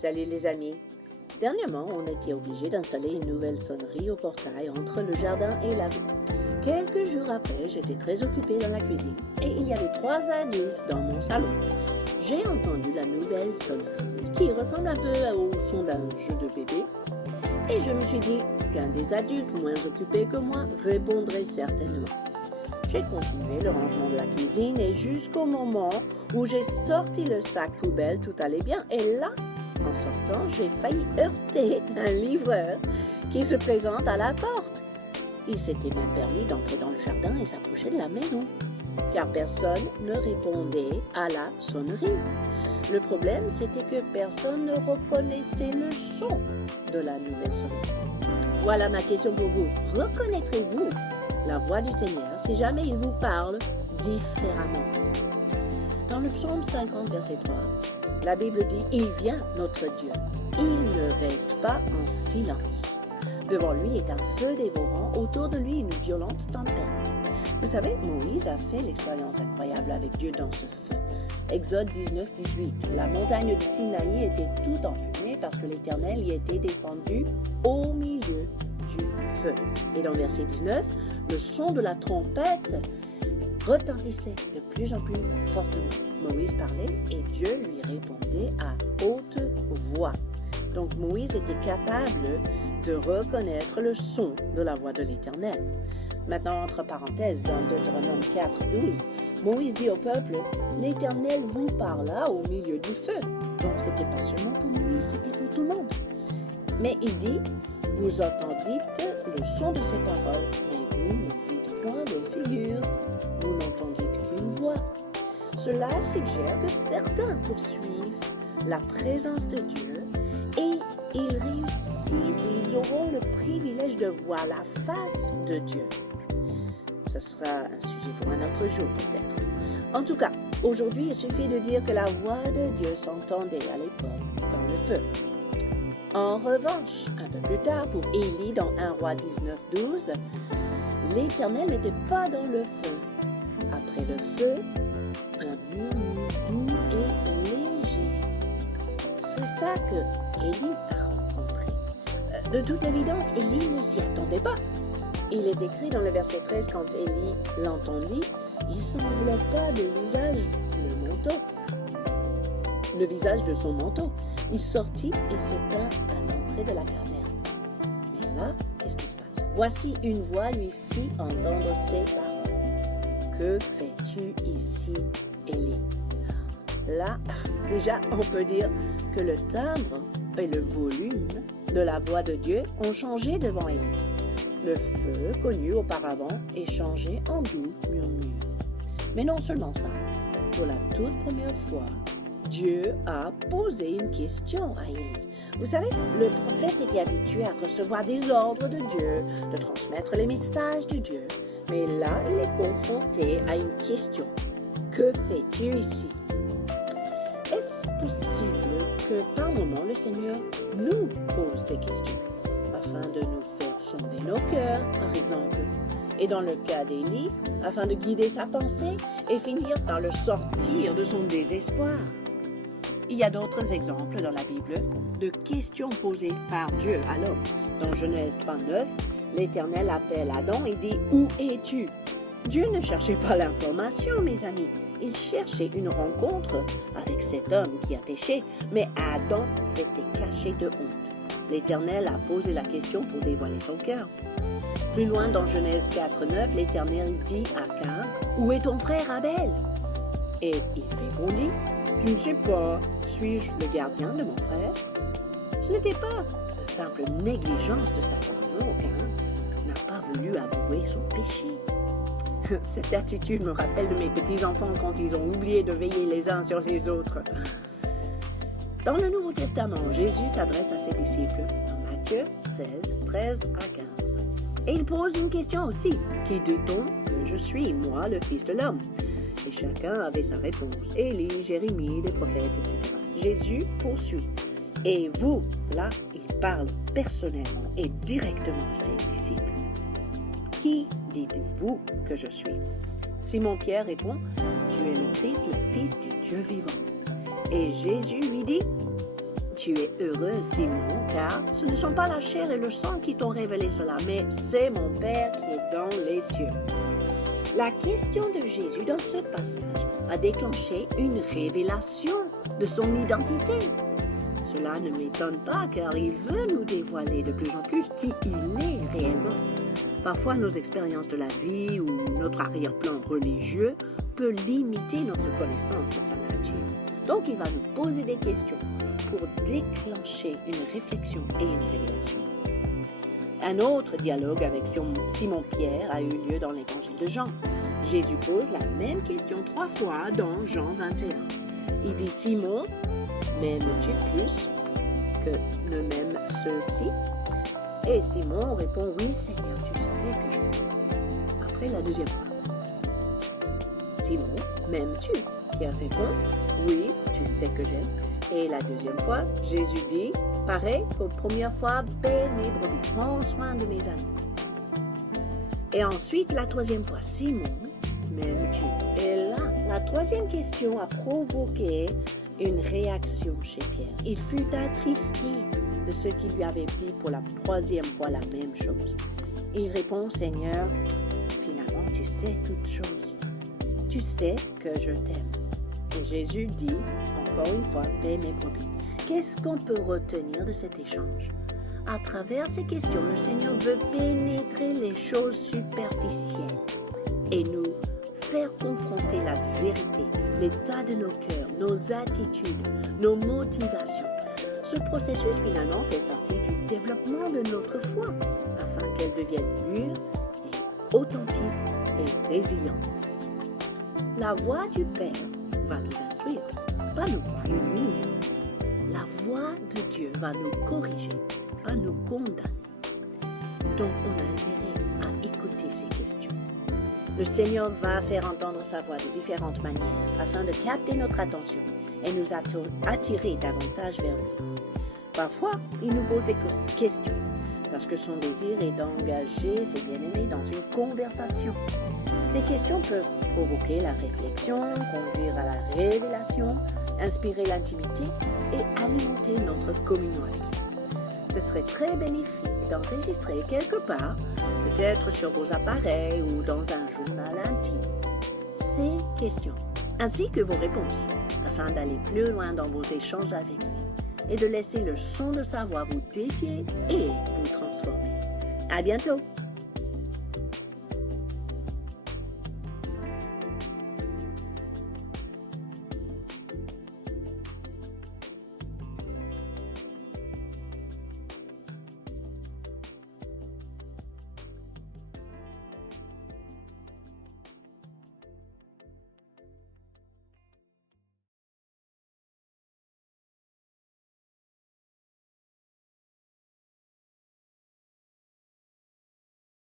Salut les amis. Dernièrement, on était obligé d'installer une nouvelle sonnerie au portail entre le jardin et la rue. Quelques jours après, j'étais très occupée dans la cuisine et il y avait 3 adultes dans mon salon. J'ai entendu la nouvelle sonnerie qui ressemble un peu au son d'un jeu de bébé et je me suis dit qu'un des adultes moins occupés que moi répondrait certainement. J'ai continué le rangement de la cuisine et jusqu'au moment où j'ai sorti le sac poubelle, tout allait bien. Et là, en sortant, j'ai failli heurter un livreur qui se présente à la porte. Il s'était même permis d'entrer dans le jardin et s'approcher de la maison, car personne ne répondait à la sonnerie. Le problème, c'était que personne ne reconnaissait le son de la nouvelle sonnerie. Voilà ma question pour vous. Reconnaîtrez-vous la voix du Seigneur si jamais il vous parle différemment? Dans le psaume 50, verset 3, la Bible dit « Il vient, notre Dieu. Il ne reste pas en silence. Devant lui est un feu dévorant, autour de lui une violente tempête. » Vous savez, Moïse a fait l'expérience incroyable avec Dieu dans ce feu. Exode 19, 18. La montagne du Sinaï était tout enfumée parce que l'Éternel y était descendu au milieu du feu. Et dans verset 19, le son de la trompette retentissait de plus en plus fortement. Moïse parlait et Dieu lui répondait à haute voix. Donc Moïse était capable de reconnaître le son de la voix de l'Éternel. Maintenant, entre parenthèses, dans Deutéronome 4, 12, Moïse dit au peuple, « L'Éternel vous parla au milieu du feu. » Donc, c'était pas seulement pour Moïse, c'était pour tout le monde. Mais il dit, « Vous entendîtes le son de ses paroles, mais vous ne vîtes point de figure. Vous n'entendîtes qu'une voix. » Cela suggère que certains poursuivent la présence de Dieu et ils réussissent, ils auront le privilège de voir la face de Dieu. Ce sera un sujet pour un autre jour peut-être. En tout cas, aujourd'hui, il suffit de dire que la voix de Dieu s'entendait à l'époque dans le feu. En revanche, un peu plus tard, pour Élie dans 1 Roi 19, 12, l'Éternel n'était pas dans le feu. Après le feu, un murmure doux et léger. C'est ça que Élie a rencontré. De toute évidence, Élie ne s'y attendait pas. Il est écrit dans le verset 13, quand Élie l'entendit, il s'enveloppa de le visage de son manteau. Il sortit et se tint à l'entrée de la caverne. Mais là, qu'est-ce qui se passe? Voici une voix lui fit entendre ces paroles. Que fais-tu ici, Élie? Là, déjà, on peut dire que le timbre et le volume de la voix de Dieu ont changé devant Élie. Le feu, connu auparavant, est changé en doux murmure. Mais non seulement ça, pour la toute première fois, Dieu a posé une question à Élie. Vous savez, le prophète était habitué à recevoir des ordres de Dieu, de transmettre les messages de Dieu. Mais là, il est confronté à une question. Que fais-tu ici? Est-ce possible que par moment le Seigneur nous pose des questions afin de nous faire sonder nos cœurs, par exemple, et dans le cas d'Élie, afin de guider sa pensée et finir par le sortir de son désespoir? Il y a d'autres exemples dans la Bible de questions posées par Dieu à l'homme. Dans Genèse 3:9, l'Éternel appelle Adam et dit « Où es-tu » Dieu ne cherchait pas l'information, mes amis. Il cherchait une rencontre avec cet homme qui a péché, mais Adam s'était caché de honte. L'Éternel a posé la question pour dévoiler son cœur. Plus loin dans Genèse 4:9, l'Éternel dit à Caïn, « Où est ton frère Abel ?» Et il répondit, « Je ne sais pas, suis-je le gardien de mon frère ?» Ce n'était pas de simple négligence de sa part, non, Caïn n'a pas voulu avouer son péché. Cette attitude me rappelle de mes petits-enfants quand ils ont oublié de veiller les uns sur les autres. Dans le Nouveau Testament, Jésus s'adresse à ses disciples dans Matthieu 16, 13 à 15. Et il pose une question aussi. Qui dit-on que je suis, moi, le Fils de l'homme? Et chacun avait sa réponse. Élie, Jérémie, les prophètes, etc. Jésus poursuit. Et vous, là, il parle personnellement et directement à ses disciples. Qui dites-vous que je suis? Simon-Pierre répond, tu es le Christ, le Fils du Dieu vivant. Et Jésus lui dit, Tu es heureux, Simon, car ce ne sont pas la chair et le sang qui t'ont révélé cela, mais c'est mon Père qui est dans les cieux. La question de Jésus dans ce passage a déclenché une révélation de son identité. Cela ne m'étonne pas car il veut nous dévoiler de plus en plus qui il est réellement. Parfois, nos expériences de la vie ou notre arrière-plan religieux peut limiter notre connaissance de sa nature. Donc, il va nous poser des questions pour déclencher une réflexion et une révélation. Un autre dialogue avec Simon-Pierre a eu lieu dans l'évangile de Jean. Jésus pose la même question 3 fois dans Jean 21. Il dit « Simon, m'aimes-tu plus que ne m'aiment ceux-ci » Et Simon répond « Oui, Seigneur, tu sais que je t'aime. » Après la deuxième fois. Simon, m'aimes-tu? Pierre répond « Oui, tu sais que j'aime. » Et la deuxième fois, Jésus dit, pareil qu'aux premières fois, « Paie mes brebis, prends soin de mes amis. » Et ensuite, la troisième fois, « Simon, m'aimes-tu? » Et là, la troisième question a provoqué une réaction chez Pierre. Il fut attristé de ce qui lui avait dit pour la troisième fois la même chose. Il répond, « Seigneur, finalement, tu sais toutes choses. Tu sais que je t'aime. » Et Jésus dit, encore une fois, « Paie mes brebis. » Qu'est-ce qu'on peut retenir de cet échange? À travers ces questions, le Seigneur veut pénétrer les choses superficielles et nous faire confronter la vérité, l'état de nos cœurs, nos attitudes, nos motivations. Ce processus, finalement, fait partie du développement de notre foi, afin qu'elle devienne mûre et authentique et résiliente. La voix du Père va nous instruire, pas nous punir. La voix de Dieu va nous corriger, pas nous condamner. Donc, on a intérêt à écouter ces questions. Le Seigneur va faire entendre sa voix de différentes manières afin de capter notre attention et nous attirer davantage vers lui. Parfois, il nous pose des questions parce que son désir est d'engager ses bien-aimés dans une conversation. Ces questions peuvent provoquer la réflexion, conduire à la révélation, inspirer l'intimité et alimenter notre communion avec lui. Ce serait très bénéfique d'enregistrer quelque part, peut-être sur vos appareils ou dans un journal intime, ces questions, ainsi que vos réponses, afin d'aller plus loin dans vos échanges avec lui et de laisser le son de sa voix vous défier et vous transformer. À bientôt!